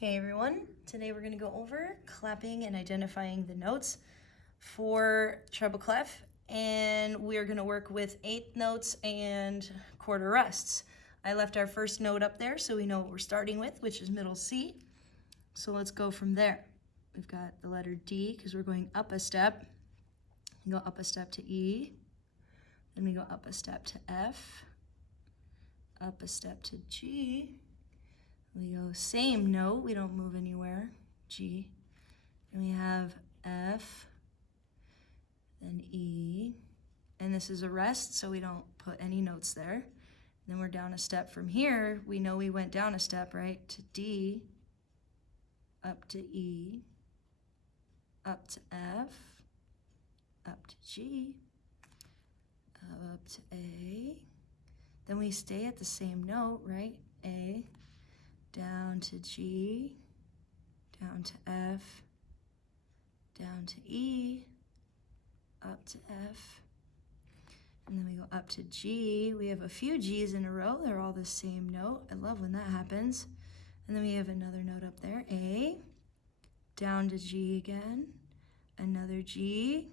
Hey everyone, today we're going to go over clapping and identifying the notes for treble clef, and we're going to work with eighth notes and quarter rests. I left our first note up there so we know what we're starting with, which is middle C. So let's go from there. We've got the letter D because we're going up a step. We go up a step to E, then we go up a step to F, up a step to G. We go same note, we don't move anywhere, G. And we have F, then E, and this is a rest, so we don't put any notes there. Then we're down a step from here. We know we went down a step, right, to D, up to E, up to F, up to G, up to A. Then we stay at the same note, right, A, down to G, down to F, down to E, up to F, and then we go up to G. We have a few G's in a row. They're all the same note. I love when that happens. And then we have another note up there, A, down to G again, another G.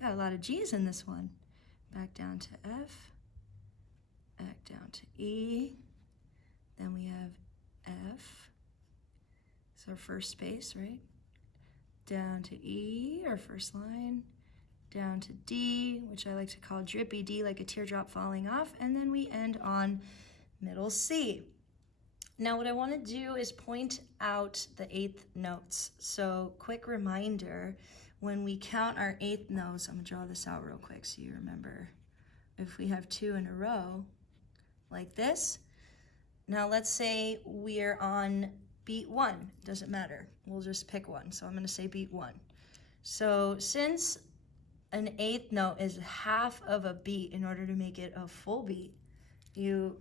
Got a lot of G's in this one. Back down to F, back down to E, then we have F, it's our first space, right? Down to E, our first line, down to D, which I like to call drippy D, like a teardrop falling off, and then we end on middle C. Now what I want to do is point out the eighth notes. So quick reminder, when we count our eighth notes, I'm going to draw this out real quick so you remember. If we have two in a row, like this. Now let's say we're on beat 1. Doesn't matter. We'll just pick one. So I'm going to say beat 1. So since an eighth note is half of a beat, in order to make it a full beat, you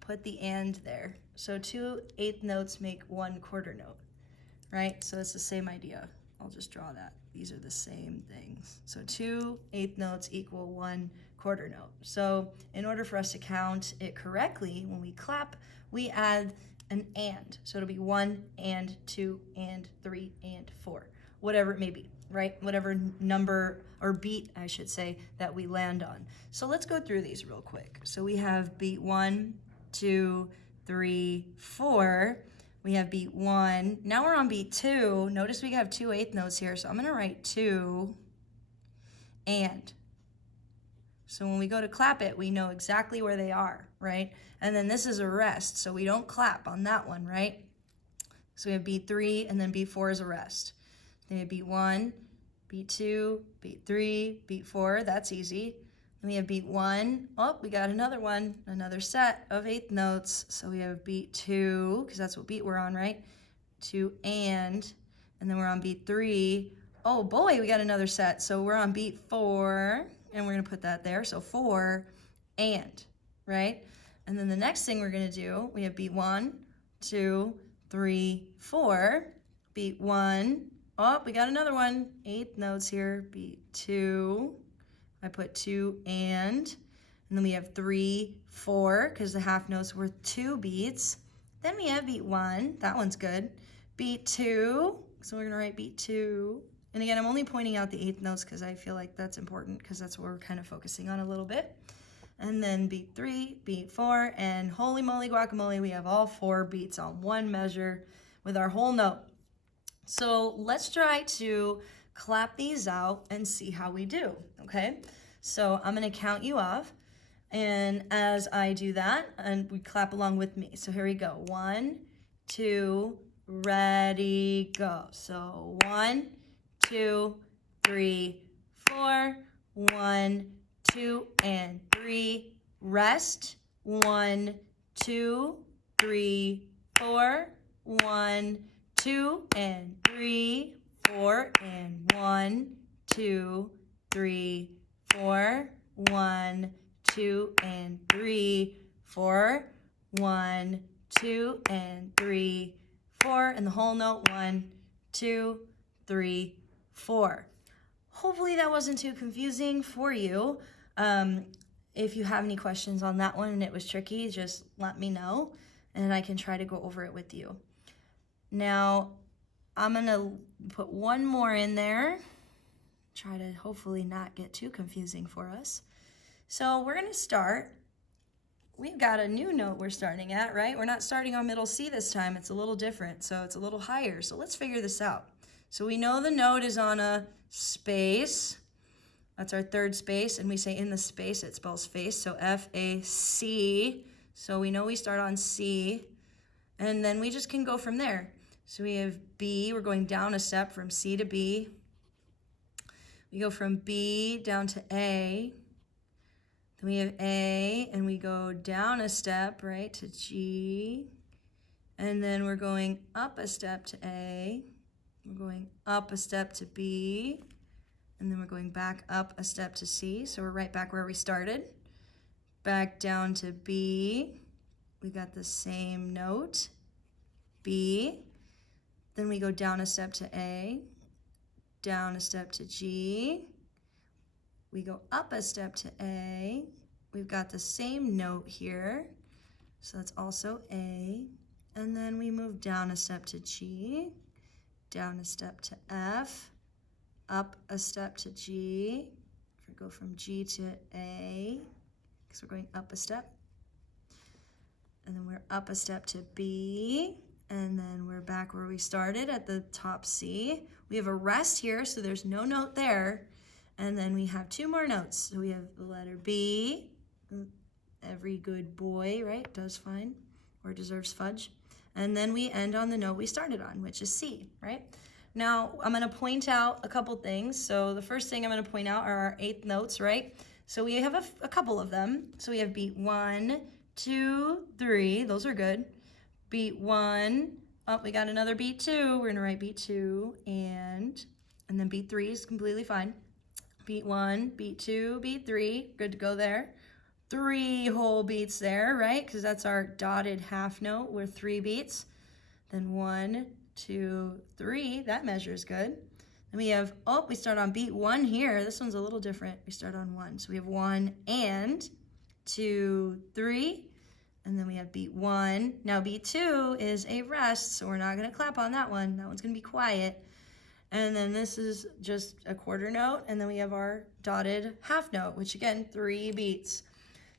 put the and there. So 2 eighth notes make 1 quarter note, right? So it's the same idea. I'll just draw that. These are the same things. So 2 eighth notes equal 1 quarter note. So in order for us to count it correctly, when we clap, we add an and. So it'll be 1 and 2 and 3 and 4, whatever it may be, right? Whatever number or beat, I should say, that we land on. So let's go through these real quick. So we have beat 1, 2, 3, 4. We have beat 1. Now we're on beat 2. Notice we have 2 eighth notes here, so I'm going to write 2 and. So when we go to clap it, we know exactly where they are, right? And then this is a rest, so we don't clap on that one, right? So we have beat 3, and then beat 4 is a rest. Then we have beat 1, beat 2, beat 3, beat 4. That's easy. Then we have beat 1. Oh, we got another one, another set of eighth notes. So we have beat 2, because that's what beat we're on, right? 2 and then we're on beat 3. Oh boy, we got another set. So we're on beat 4, and we're going to put that there. So 4 and, right? And then the next thing we're going to do, we have beat 1, 2, 3, 4. Beat 1. Oh, we got another one. Eighth notes here. Beat 2. I put 2 and then we have 3, 4, because the half notes were 2 beats. Then we have beat 1. That one's good. Beat 2. So we're going to write beat 2. And again, I'm only pointing out the eighth notes because I feel like that's important, because that's what we're kind of focusing on a little bit. And then beat 3, beat 4, and holy moly guacamole, we have all 4 beats on one measure with our whole note. So let's try to clap these out and see how we do, okay? So I'm going to count you off, and as I do that, and we clap along with me. So here we go. 1, 2, ready, go. So 1, 2, 3, 4, 1, 2, and 3, rest, 1, 2, 3, 4, 1, 2, and 3, 4, and 1, 2, 3, 4, 1, 2, and 3, 4, 1, 2, and 3, 4, and the whole note, 1, 2, 3, 4. Hopefully that wasn't too confusing for you. If you have any questions on that one and it was tricky, just let me know and I can try to go over it with you. Now, I'm gonna put one more in there. Try to hopefully not get too confusing for us. So we're gonna start. We've got a new note we're starting at, right? We're not starting on middle C this time. It's a little different, so it's a little higher. So let's figure this out. So we know the note is on a space. That's our third space, and we say in the space it spells face, so F-A-C. So we know we start on C, and then we just can go from there. So we have B, we're going down a step from C to B. We go from B down to A. Then we have A, and we go down a step, right, to G. And then we're going up a step to A. We're going up a step to B. And then we're going back up a step to C. So we're right back where we started. Back down to B. We got the same note, B. Then we go down a step to A. Down a step to G. We go up a step to A. We've got the same note here, so that's also A. And then we move down a step to G, down a step to F, up a step to G. We go from G to A, because we're going up a step. And then we're up a step to B, and then we're back where we started at the top C. We have a rest here, so there's no note there. And then we have two more notes. So we have the letter B. Every good boy, right, does fine or deserves fudge. And then we end on the note we started on, which is C, right? Now, I'm going to point out a couple things. So the first thing I'm going to point out are our eighth notes, right? So we have a couple of them. So we have beat 1, 2, 3. Those are good. Beat 1. Oh, we got another beat 2. We're going to write beat 2 and then beat 3 is completely fine. Beat 1, beat 2, beat 3, good to go there. 3 whole beats there, right? Because that's our dotted half note with 3 beats. Then 1, 2, 3, that measure is good. Then we have, we start on beat 1 here. This one's a little different. We start on 1. So we have 1 and 2, 3. And then we have beat 1. Now beat 2 is a rest, so we're not going to clap on that one. That one's going to be quiet. And then this is just a quarter note, and then we have our dotted half note, which again, 3 beats.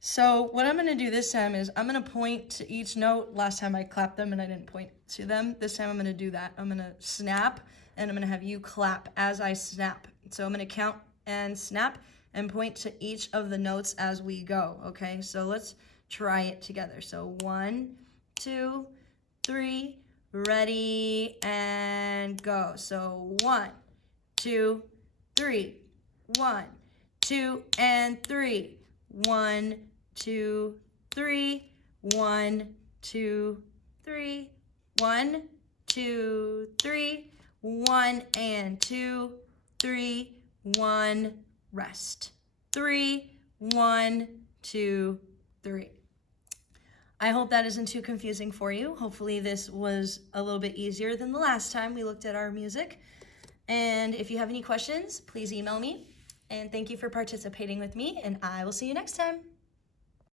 So what I'm going to do this time is I'm going to point to each note. Last time I clapped them and I didn't point to them. This time I'm going to do that. I'm going to snap, and I'm going to have you clap as I snap. So I'm going to count and snap and point to each of the notes as we go, okay? So let's try it together. So 1, 2, 3, ready, and go. So 1, 2, 3, 1, 2, and 3. 1, 2, 3, 1, 2, 3, 1, 2, 3, 1, and 2, 3, 1, rest. 3, 1, 2, 3. I hope that isn't too confusing for you. Hopefully this was a little bit easier than the last time we looked at our music. And if you have any questions, please email me. And thank you for participating with me, and I will see you next time.